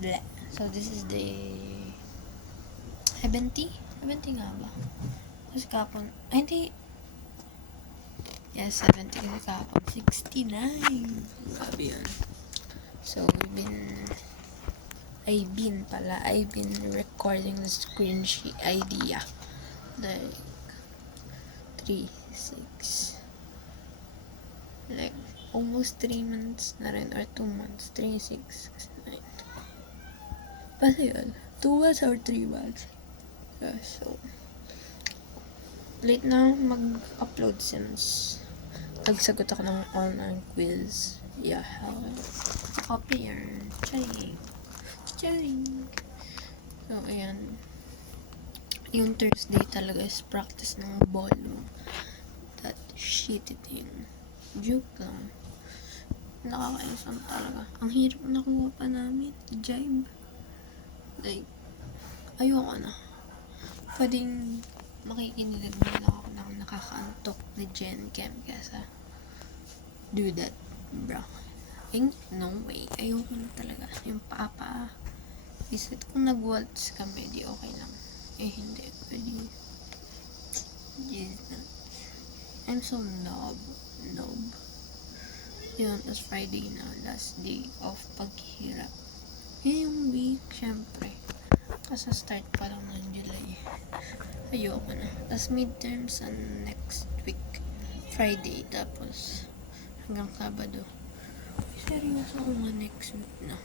Bleh. So, this is the 70? 70 nga ba? Kasi kapon, ay hindi. Yes, 70 kasi kapon. 69. Sabi yun. So, I've been recording the screen sheet idea. Like, 3, 6. Like, almost 3 months na rin. Or 2 months. 3, 6, 9. Basta yun. 2 months or 3 months. Yeah, so, late na mag-upload since nagsagot ako ng online quiz. Yeah, copy yarn. Charing. So, ayan. Yung Thursday talaga is practice ng ballroom. That shitty thing. Joke lang. Nakakainis lang talaga. Ang hirap nakuha pa namin. Jive. Like, ayoko na. Pwedeng makikinilag na lang ako ng nakakaantok na Gen Chem kesa do that, bro. No way. Ayoko na talaga. Yung papa. Isip kung nag-waltz kami, di okay lang. Hindi. Pwede. I'm so knob. Yun, tas Friday na. Last day of paghihirap. Yung week, syempre. Kasi start pa lang ng July. Ayoko na. Tas midterms sa next week. Friday, tapos hanggang Sabado. Seryoso ako nga next week na.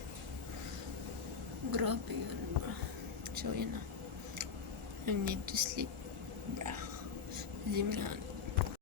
Grabe yun, bro. So, yun na. I need to sleep, bro. Zim nga.